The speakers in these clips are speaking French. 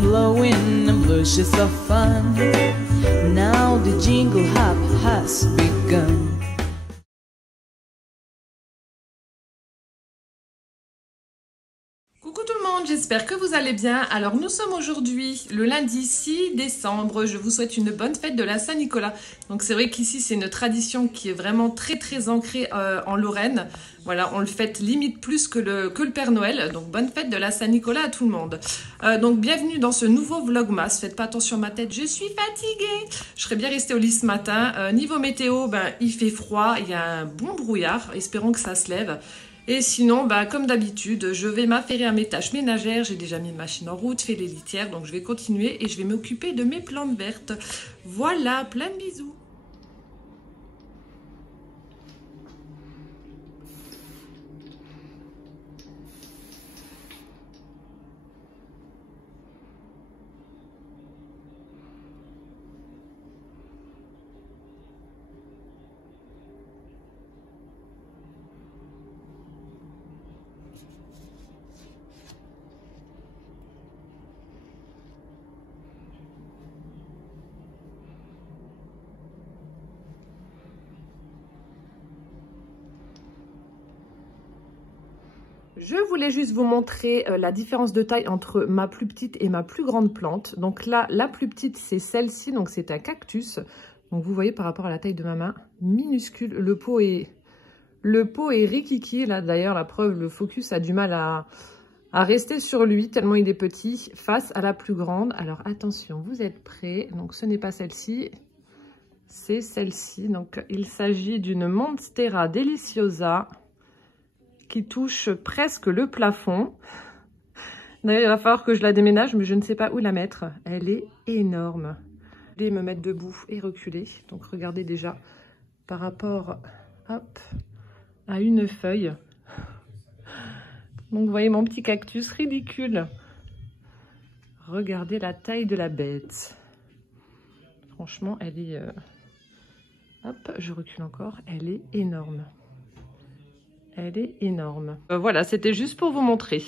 and blowing and bushes of fun. Now the jingle hop has begun. Coucou tout le monde, j'espère que vous allez bien. Alors nous sommes aujourd'hui le lundi 6 décembre. Je vous souhaite une bonne fête de la Saint-Nicolas. Donc c'est vrai qu'ici c'est une tradition qui est vraiment très ancrée en Lorraine. Voilà, on le fête limite plus que le Père Noël. Donc bonne fête de la Saint-Nicolas à tout le monde. Donc bienvenue dans ce nouveau vlogmas. Faites pas attention à ma tête, je suis fatiguée. Je serais bien restée au lit ce matin. Niveau météo, il fait froid, il y a un bon brouillard. Espérons que ça se lève. Et sinon, comme d'habitude, je vais m'affairer à mes tâches ménagères. J'ai déjà mis une machine en route, fait les litières, donc je vais continuer et je vais m'occuper de mes plantes vertes. Voilà, plein de bisous. Je voulais juste vous montrer la différence de taille entre ma plus petite et ma plus grande plante. Donc là, la plus petite, c'est celle-ci, donc c'est un cactus. Donc vous voyez par rapport à la taille de ma main, minuscule. Le pot est rikiki. Là d'ailleurs, la preuve, le focus a du mal à rester sur lui tellement il est petit face à la plus grande. Alors attention, vous êtes prêts? Donc ce n'est pas celle-ci, c'est celle-ci. Donc il s'agit d'une Monstera deliciosa qui touche presque le plafond. D'ailleurs, il va falloir que je la déménage, mais je ne sais pas où la mettre. Elle est énorme. Je vais me mettre debout et reculer. Donc, regardez déjà par rapport à une feuille. Donc, vous voyez mon petit cactus ridicule. Regardez la taille de la bête. Franchement, elle est... je recule encore. Elle est énorme. Elle est énorme. Voilà, c'était juste pour vous montrer.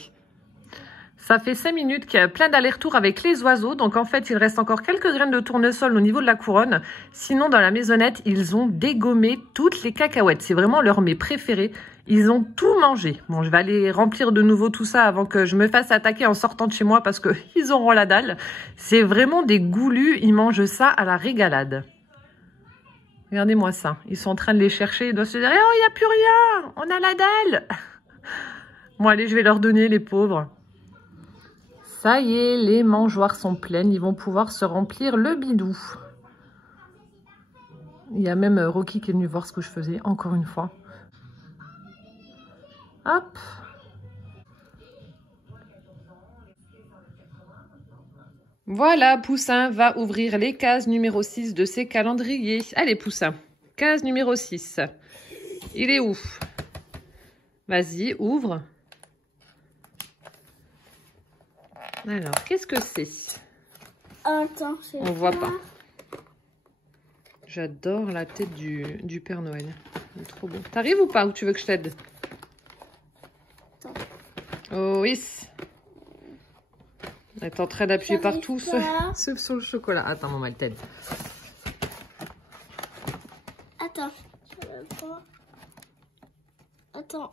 Ça fait 5 minutes qu'il y a plein d'allers-retours avec les oiseaux. Donc en fait, il reste encore quelques graines de tournesol au niveau de la couronne. Sinon, dans la maisonnette, ils ont dégommé toutes les cacahuètes. C'est vraiment leur mets préféré. Ils ont tout mangé. Bon, je vais aller remplir de nouveau tout ça avant que je me fasse attaquer en sortant de chez moi parce qu'ils auront la dalle. C'est vraiment des goulus. Ils mangent ça à la régalade. Regardez-moi ça. Ils sont en train de les chercher. Ils doivent se dire, oh, il n'y a plus rien. On a la dalle. Bon, allez, je vais leur donner, les pauvres. Ça y est, les mangeoires sont pleines. Ils vont pouvoir se remplir le bidou. Il y a même Rocky qui est venu voir ce que je faisais, encore une fois. Hop. Voilà, Poussin va ouvrir les cases numéro 6 de ses calendriers. Allez, Poussin, case numéro 6. Il est où? Vas-y, ouvre. Alors, qu'est-ce que c'est? Attends, on voit pas. J'adore la tête du Père Noël. Il est trop beau. T'arrives ou pas? Ou tu veux que je t'aide? Oh oui. Elle est en train d'appuyer partout sauf sur le chocolat. Attends, maman, elle t'aide. Attends, je veux pas. Attends.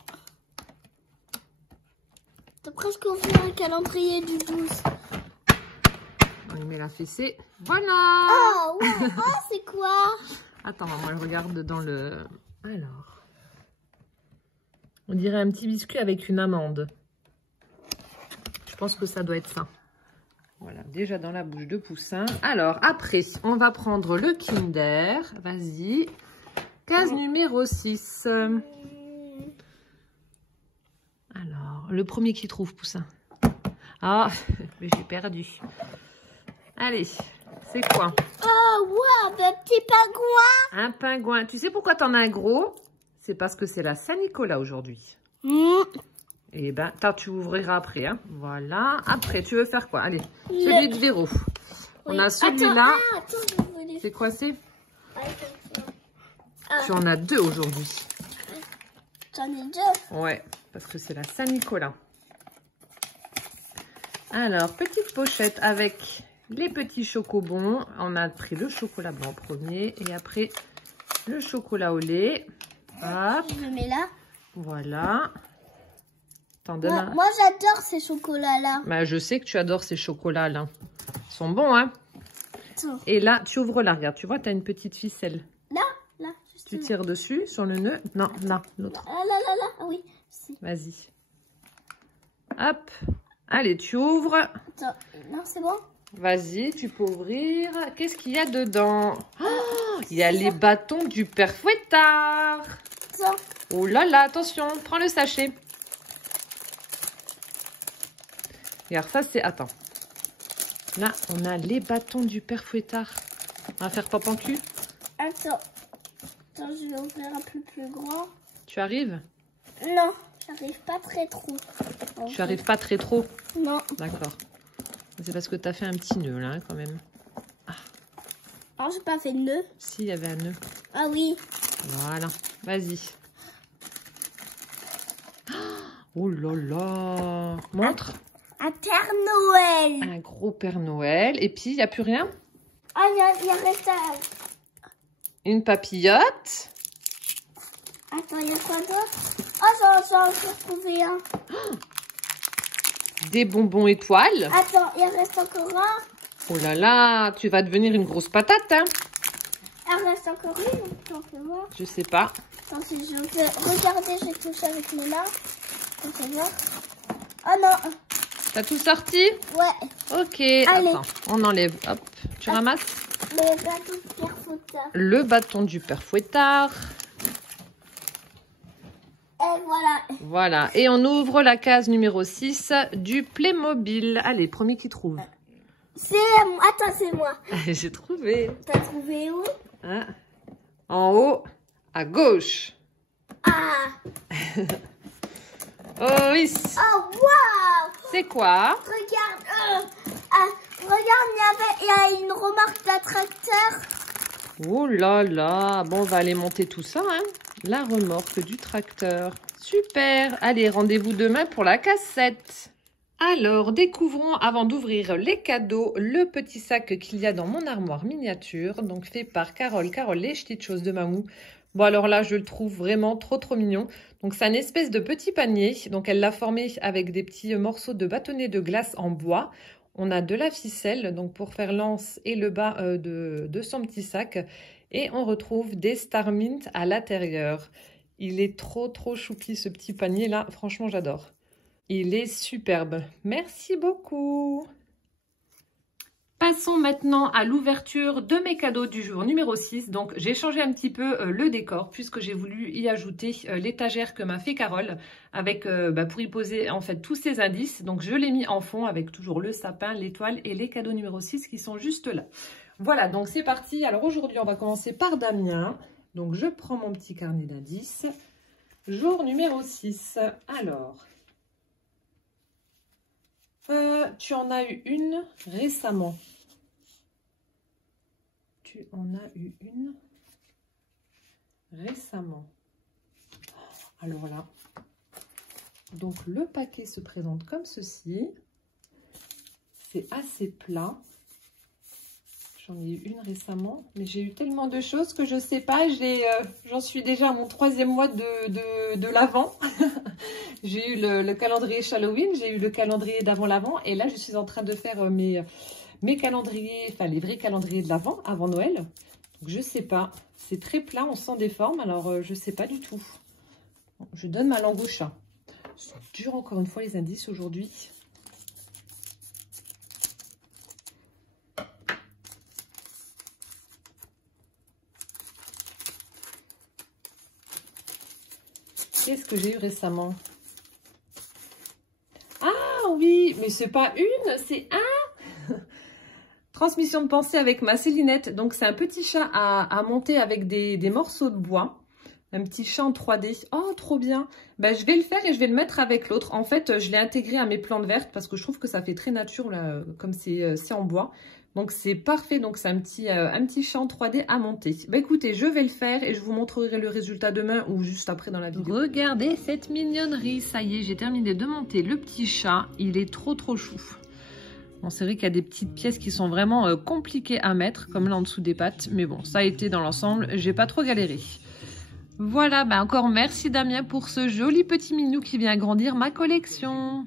T'as presque ouvert un calendrier du 12. On y met la fessée. Voilà. Oh, ouais. Oh, c'est quoi? Attends, maman, elle regarde dans le... Alors. On dirait un petit biscuit avec une amande. Je pense que ça doit être ça. Voilà, déjà dans la bouche de Poussin. Alors, après, on va prendre le Kinder. Vas-y. Case numéro 6. Alors, le premier qui trouve, Poussin. Ah, mais j'ai perdu. Allez, c'est quoi? Oh, wow, un petit pingouin. Un pingouin. Tu sais pourquoi t'en as un gros? C'est parce que c'est la Saint-Nicolas aujourd'hui. Et ben, tu ouvriras après. Hein. Voilà. Après, tu veux faire quoi? Allez, celui de Véro. On a celui-là. C'est quoi c'est? Tu en as 2 aujourd'hui. J'en ai 2. Ouais, parce que c'est la Saint-Nicolas. Alors, petite pochette avec les petits chocobons. On a pris le chocolat blanc en premier et après le chocolat au lait. Hop. Je le mets là. Voilà. Moi j'adore ces chocolats-là. Bah, je sais que tu adores ces chocolats-là. Ils sont bons, hein? Attends. Et là, tu ouvres là, regarde. Tu vois, tu as une petite ficelle. Là, juste Tu là. tires dessus, sur le nœud. Non, là, l'autre. Ah, là. Ah oui. Vas-y. Hop. Allez, tu ouvres. Attends, non, c'est bon? Vas-y, tu peux ouvrir. Qu'est-ce qu'il y a dedans? Oh, il y a les bâtons du père Fouettard. Attends. Oh là là, attention, prends le sachet. Regarde, ça c'est... Attends. Là, on a les bâtons du père Fouettard. On va faire pop en cul. Attends, je vais ouvrir un peu plus grand. Tu arrives? Non, j'arrive pas très trop. Tu arrives pas très trop? Non. D'accord. C'est parce que tu as fait un petit nœud là, quand même. Ah, j'ai pas fait de nœud. Si, il y avait un nœud. Ah oui. Voilà, vas-y. Oh là là. Montre. Un Père Noël. Un gros Père Noël. Et puis, il n'y a plus rien? Ah, il y a resté un... Une papillote. Attends, il y a quoi d'autre? Ah, j'en ai retrouvé un. Des bonbons étoiles. Attends, il reste encore un. Oh là là, tu vas devenir une grosse patate, hein? Il reste encore une. Attends, fais voir. Je sais pas. Attends, si je peux regarder, je vais toucher avec mes mains. On peut voir. Oh non. T'as tout sorti? Ouais. Ok. Allez. Attends, on enlève. Hop, tu ramasses? Le bâton du Père Fouettard. Le bâton du père Fouettard. Et voilà. Voilà. Et on ouvre la case numéro 6 du Playmobil. Allez, premier qui trouve. C'est moi. Attends, c'est moi. J'ai trouvé. T'as trouvé où? Hein? En haut, à gauche. Ah. Oh oui. Oh, waouh. C'est quoi? Regarde. Regarde, il y a une remorque d'attracteur. Oh là là. Bon, on va aller monter tout ça, hein. La remorque du tracteur. Super. Allez, rendez-vous demain pour la cassette. Alors, découvrons, avant d'ouvrir les cadeaux, le petit sac qu'il y a dans mon armoire miniature. Donc, fait par Carole. Carole, les petites choses de Mamou. Bon, alors là, je le trouve vraiment trop mignon. Donc, c'est une espèce de petit panier. Donc, elle l'a formé avec des petits morceaux de bâtonnet de glace en bois. On a de la ficelle, donc pour faire l'anse et le bas de son petit sac. Et on retrouve des Star Mint à l'intérieur. Il est trop choupi ce petit panier là. Franchement, j'adore. Il est superbe. Merci beaucoup. Passons maintenant à l'ouverture de mes cadeaux du jour numéro 6. Donc, j'ai changé un petit peu le décor puisque j'ai voulu y ajouter l'étagère que m'a fait Carole avec, pour y poser en fait tous ces indices. Donc, je l'ai mis en fond avec toujours le sapin, l'étoile et les cadeaux numéro 6 qui sont juste là. Voilà, donc c'est parti. Alors, aujourd'hui, on va commencer par Damien. Donc, je prends mon petit carnet d'indices. Jour numéro 6. Alors, tu en as eu une récemment. Tu en as eu une récemment. Alors là, donc le paquet se présente comme ceci. C'est assez plat. J'en ai eu une récemment, mais j'ai eu tellement de choses que je ne sais pas. J'en suis déjà à mon 3e mois de l'Avent. J'ai eu le calendrier Halloween, j'ai eu le calendrier d'avant l'Avent. Et là, je suis en train de faire mes calendriers, enfin les vrais calendriers de l'Avent, avant Noël. Donc, je ne sais pas. C'est très plat, on sent des formes. Alors, je ne sais pas du tout. Bon, je donne ma langue au chat. C'est dur encore une fois les indices aujourd'hui. Qu'est-ce que j'ai eu récemment? Ah oui, mais c'est pas une, c'est un. Transmission de pensée avec ma Célinette. Donc, c'est un petit chat à monter avec des morceaux de bois. Un petit chat en 3D. Oh, trop bien. Ben, je vais le faire et je vais le mettre avec l'autre. En fait, je l'ai intégré à mes plantes vertes parce que je trouve que ça fait très nature, là, comme c'est en bois. Donc, c'est parfait. Donc, c'est un petit chat en 3D à monter. Ben, écoutez, je vais le faire et je vous montrerai le résultat demain ou juste après dans la vidéo. Regardez cette mignonnerie. Ça y est, j'ai terminé de monter le petit chat. Il est trop chou. Bon, c'est vrai qu'il y a des petites pièces qui sont vraiment compliquées à mettre, comme là en dessous des pattes. Mais bon, ça a été dans l'ensemble, j'ai pas trop galéré. Voilà, bah encore merci Damien pour ce joli petit minou qui vient agrandir ma collection.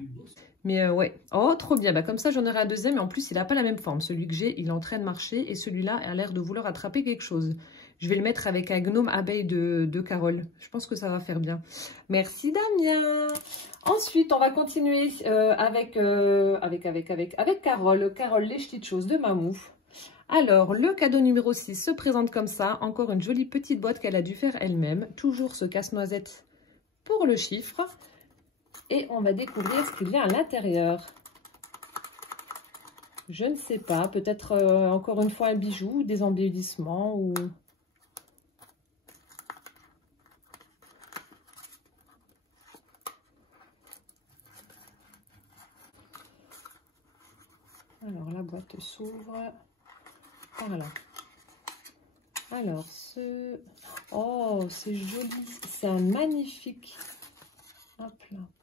Mais ouais, oh trop bien, bah comme ça j'en aurai un deuxième et en plus il n'a pas la même forme. Celui que j'ai, il est en train de marcher et celui-là a l'air de vouloir attraper quelque chose. Je vais le mettre avec un gnome abeille de Carole. Je pense que ça va faire bien. Merci Damien. Ensuite, on va continuer avec Carole. Carole, les petites choses de Mamou. Alors, le cadeau numéro 6 se présente comme ça. Encore une jolie petite boîte qu'elle a dû faire elle-même. Toujours ce casse-noisette pour le chiffre. Et on va découvrir ce qu'il y a à l'intérieur. Je ne sais pas. Peut-être encore une fois un bijou, des embellissements ou... Alors, la boîte s'ouvre par là. Alors, oh, c'est joli. C'est un magnifique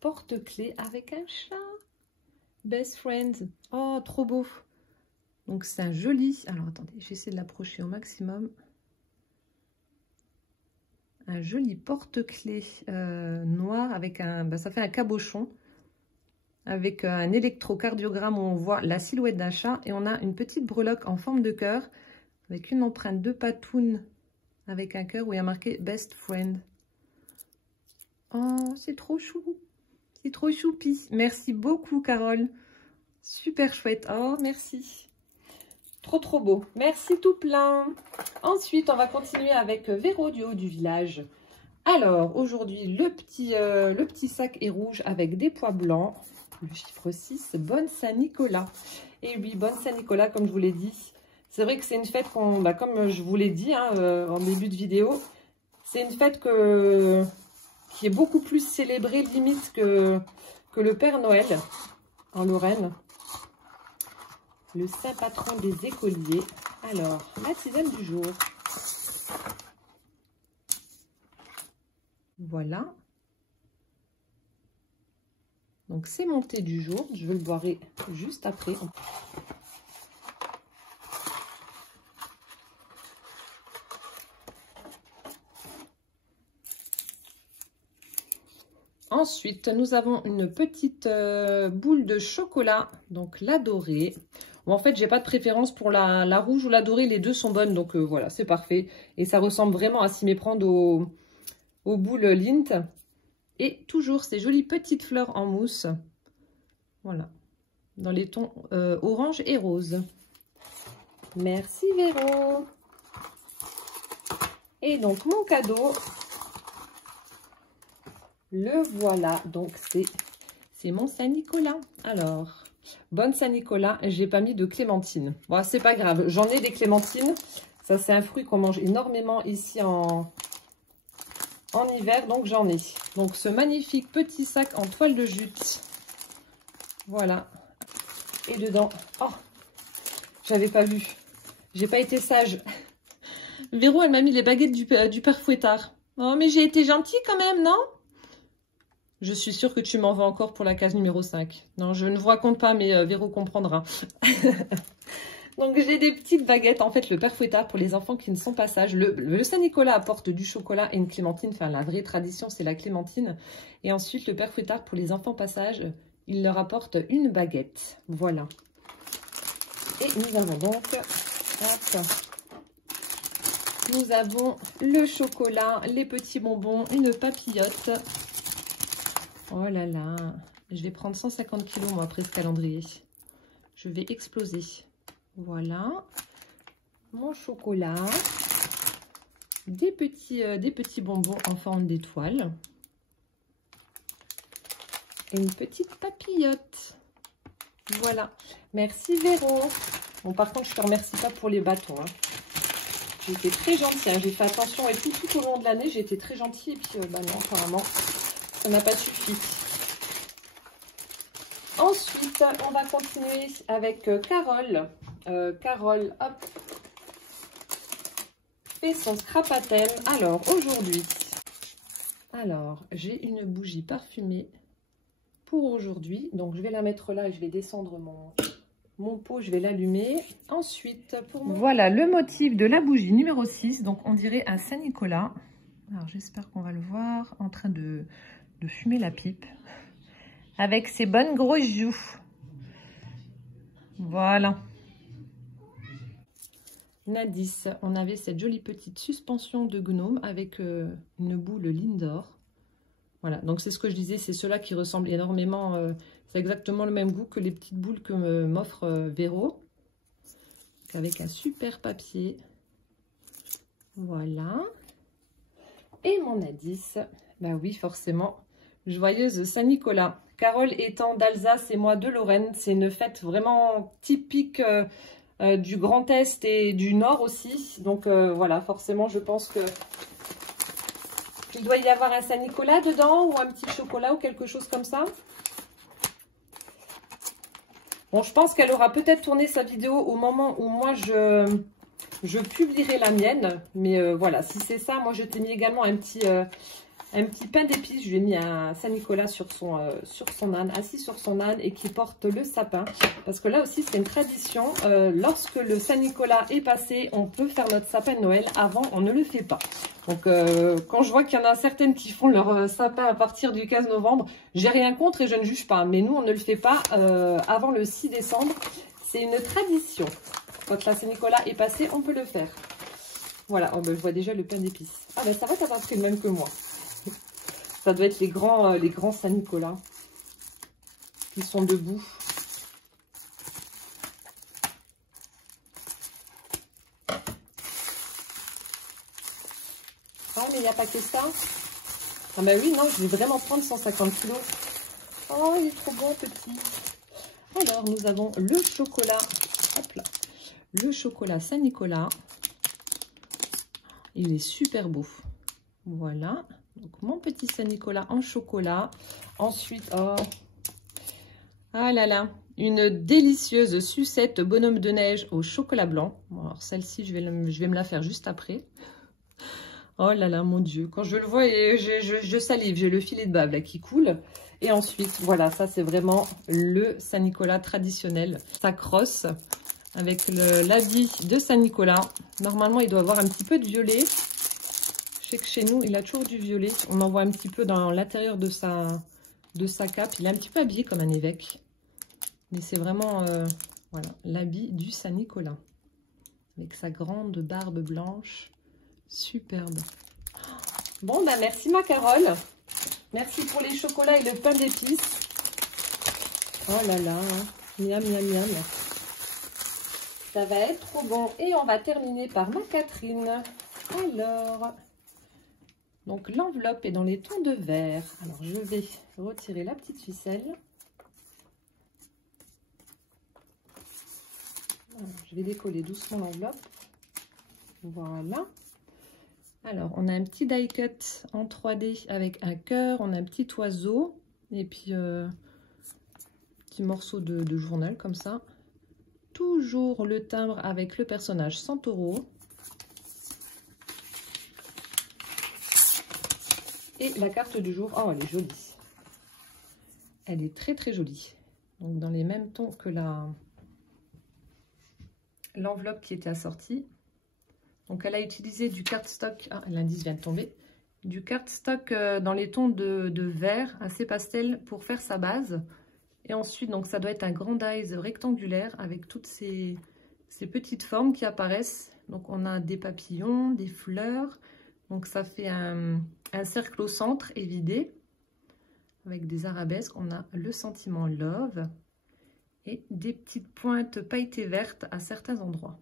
porte-clés avec un chat. Best Friend. Oh, trop beau. Donc, c'est un joli... Alors, attendez, j'essaie de l'approcher au maximum. Un joli porte-clés noir avec un... Bah, ça fait un cabochon. Avec un électrocardiogramme où on voit la silhouette d'un chat. Et on a une petite breloque en forme de cœur. Avec une empreinte de patoune. Avec un cœur où il y a marqué Best Friend. Oh, c'est trop chou. C'est trop choupi. Merci beaucoup, Carole. Super chouette. Oh, merci. Trop beau. Merci tout plein. Ensuite, on va continuer avec Véro du haut du village. Alors, aujourd'hui, le petit sac est rouge avec des pois blancs. Le chiffre 6, Bonne Saint-Nicolas. Et oui, Bonne Saint-Nicolas, comme je vous l'ai dit. C'est vrai que c'est une fête qu'on, comme je vous l'ai dit en début de vidéo, c'est une fête qui est beaucoup plus célébrée limite que le Père Noël en Lorraine. Le saint patron des écoliers. Alors, la tisane du jour. Voilà. Donc, c'est mon thé du jour. Je vais le boire juste après. Ensuite, nous avons une petite boule de chocolat, donc la dorée. Bon, en fait, j'ai pas de préférence pour la rouge ou la dorée, les deux sont bonnes, donc voilà, c'est parfait. Et ça ressemble vraiment à s'y méprendre aux boules Lindt. Et toujours ces jolies petites fleurs en mousse, voilà, dans les tons orange et rose. Merci Véro. Et donc, mon cadeau... Le voilà, donc c'est mon Saint-Nicolas. Alors, bonne Saint-Nicolas, j'ai pas mis de clémentine. Bon, c'est pas grave, j'en ai des clémentines. Ça, c'est un fruit qu'on mange énormément ici en hiver, donc j'en ai. Donc, ce magnifique petit sac en toile de jute. Voilà. Et dedans, oh, j'avais pas vu. J'ai pas été sage. Véro, elle m'a mis les baguettes du père Fouettard. Oh, mais j'ai été gentille quand même, non ? Je suis sûre que tu m'en veux encore pour la case numéro 5. Non, je ne vous raconte pas, mais Véro comprendra. Donc, j'ai des petites baguettes. En fait, le père Fouettard, pour les enfants qui ne sont pas sages. Le Saint-Nicolas apporte du chocolat et une clémentine. Enfin, la vraie tradition, c'est la clémentine. Et ensuite, le père Fouettard, pour les enfants pas sages, il leur apporte une baguette. Voilà. Et nous avons donc... Hop, nous avons le chocolat, les petits bonbons, une papillote... Oh là là, je vais prendre 150 kg moi après ce calendrier. Je vais exploser. Voilà, mon chocolat, des petits bonbons en forme d'étoile et une petite papillote. Voilà, merci Véro. Bon, par contre, je te remercie pas pour les bâtons. Hein. J'ai été très gentille, hein. J'ai fait attention et tout au long de l'année, j'ai été très gentille et puis bah non, apparemment. Ça n'a pas suffi. Ensuite, on va continuer avec Carole. Carole, hop, fait son scrap à thème. Alors, aujourd'hui, j'ai une bougie parfumée pour aujourd'hui. Donc, je vais la mettre là et je vais descendre mon pot, je vais l'allumer. Ensuite, pour moi... Voilà le motif de la bougie numéro 6. Donc, on dirait un Saint-Nicolas. Alors, j'espère qu'on va le voir en train de fumer la pipe. Avec ses bonnes grosses joues. Voilà. L'indice, on avait cette jolie petite suspension de gnome avec une boule Lindor. Voilà, donc c'est ce que je disais, c'est ceux-là qui ressemblent énormément. C'est exactement le même goût que les petites boules que m'offre Véro. Avec un super papier. Voilà. Et mon indice, bah oui, forcément, joyeuse Saint-Nicolas. Carole étant d'Alsace et moi de Lorraine, c'est une fête vraiment typique du Grand Est et du Nord aussi. Donc voilà, forcément, je pense que il doit y avoir un Saint-Nicolas dedans ou un petit chocolat ou quelque chose comme ça. Bon, je pense qu'elle aura peut-être tourné sa vidéo au moment où moi je publierai la mienne. Mais voilà, si c'est ça, moi je t'ai mis également un petit pain d'épices. Je lui ai mis un Saint-Nicolas sur son âne, assis sur son âne et qui porte le sapin. Parce que là aussi, c'est une tradition. Lorsque le Saint-Nicolas est passé, on peut faire notre sapin de Noël. Avant, on ne le fait pas. Donc, quand je vois qu'il y en a certaines qui font leur sapin à partir du 15 novembre, j'ai rien contre et je ne juge pas. Mais nous, on ne le fait pas avant le 6 décembre. C'est une tradition. Quand la Saint-Nicolas est passé, on peut le faire. Voilà, oh, ben, je vois déjà le pain d'épices. Ah ben ça va, t'as pas pris le même que moi. Ça doit être les grands Saint-Nicolas qui sont debout. Ah, mais il n'y a pas que ça. Ah bah oui, non, je vais vraiment prendre 150 kg. Oh, il est trop bon, petit. Alors, nous avons le chocolat. Hop là. Le chocolat Saint-Nicolas. Il est super beau. Voilà. Donc, mon petit Saint-Nicolas en chocolat. Ensuite, oh. Ah là là. Une délicieuse sucette bonhomme de neige au chocolat blanc. Bon, alors, celle-ci, je vais me la faire juste après. Oh là là, mon Dieu. Quand je le vois, je salive. J'ai le filet de bave là qui coule. Et ensuite, voilà, ça, c'est vraiment le Saint-Nicolas traditionnel. Ça crosse avec l'habit de Saint-Nicolas. Normalement, il doit avoir un petit peu de violet. Je sais que chez nous, il a toujours du violet. On en voit un petit peu dans l'intérieur de sa cape. Il est un petit peu habillé comme un évêque. Mais c'est vraiment voilà, l'habit du Saint-Nicolas. Avec sa grande barbe blanche. Superbe. Bon, bah merci ma Carole. Merci pour les chocolats et le pain d'épices. Oh là là. Miam, miam, miam. Ça va être trop bon. Et on va terminer par ma Catherine. Alors, donc l'enveloppe est dans les tons de vert. Alors, je vais retirer la petite ficelle. Alors, je vais décoller doucement l'enveloppe. Voilà. Alors, on a un petit die cut en 3D avec un cœur. On a un petit oiseau. Et puis, petit morceau de journal comme ça. Toujours le timbre avec le personnage Centauro. Et la carte du jour. Oh, elle est jolie. Elle est très très jolie. Donc, dans les mêmes tons que l'enveloppe qui était assortie. Donc, elle a utilisé du cardstock. Ah, l'indice vient de tomber. Du cardstock dans les tons de vert assez pastel pour faire sa base. Et ensuite, donc ça doit être un grand dies rectangulaire avec toutes ces petites formes qui apparaissent. Donc, on a des papillons, des fleurs. Donc, ça fait un cercle au centre évidé avec des arabesques. On a le sentiment love et des petites pointes pailletées vertes à certains endroits.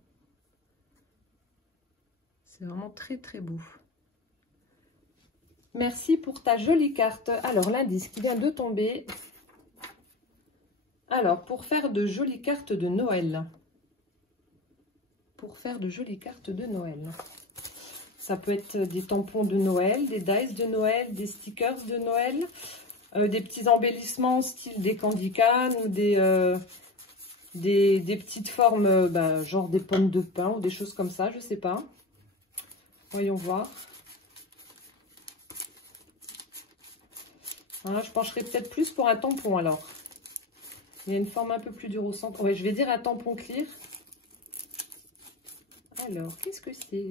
C'est vraiment très, très beau. Merci pour ta jolie carte. Alors, l'indice qui vient de tomber. Alors, pour faire de jolies cartes de Noël. Pour faire de jolies cartes de Noël. Ça peut être des tampons de Noël, des dies de Noël, des stickers de Noël, des petits embellissements style des candy can ou des petites formes, genre des pommes de pin ou des choses comme ça, je sais pas. Voyons voir. Voilà, je pencherai peut-être plus pour un tampon alors. Il y a une forme un peu plus dure au centre. Ouais, je vais dire un tampon clear. Alors, qu'est-ce que c'est?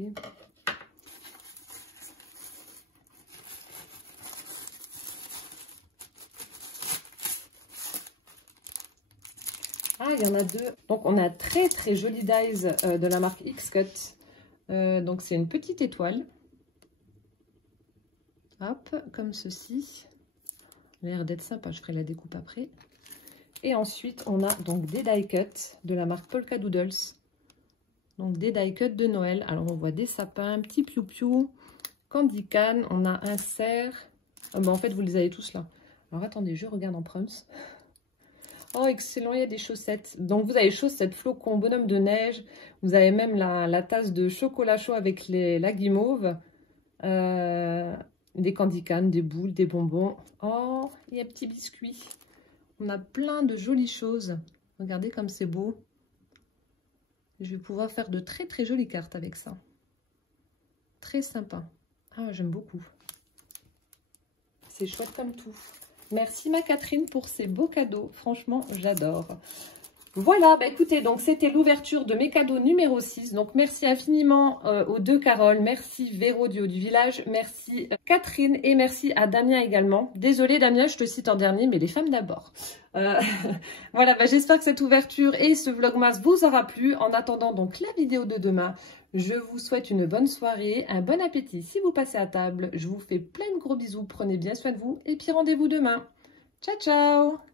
Ah, il y en a deux. Donc, on a très très joli dies de la marque X-Cut. Donc, c'est une petite étoile. Hop, comme ceci. L'air d'être sympa, je ferai la découpe après. Et ensuite, on a donc des die cuts de la marque Polka Doodles. Donc, des die cuts de Noël. Alors, on voit des sapins, petits piou-piou, candy can. On a un cerf. Ah, bah, en fait, vous les avez tous là. Alors, attendez, je regarde en proms. Oh, excellent, il y a des chaussettes. Donc, vous avez chaussettes, flocons, bonhomme de neige. Vous avez même la tasse de chocolat chaud avec la guimauve. Des candy can, des boules, des bonbons. Oh, il y a petits biscuits. On a plein de jolies choses. Regardez comme c'est beau. Je vais pouvoir faire de très très jolies cartes avec ça. Très sympa. Ah, j'aime beaucoup. C'est chouette comme tout. Merci ma Catherine pour ces beaux cadeaux. Franchement, j'adore. Voilà, bah écoutez, donc c'était l'ouverture de mes cadeaux numéro 6. Donc merci infiniment aux deux Carole, merci Véro du Haut du Village, merci Catherine et merci à Damien également. Désolée Damien, je te cite en dernier, mais les femmes d'abord. Voilà, bah, j'espère que cette ouverture et ce vlogmas vous aura plu. En attendant donc la vidéo de demain, je vous souhaite une bonne soirée, un bon appétit si vous passez à table. Je vous fais plein de gros bisous, prenez bien soin de vous et puis rendez-vous demain. Ciao, ciao!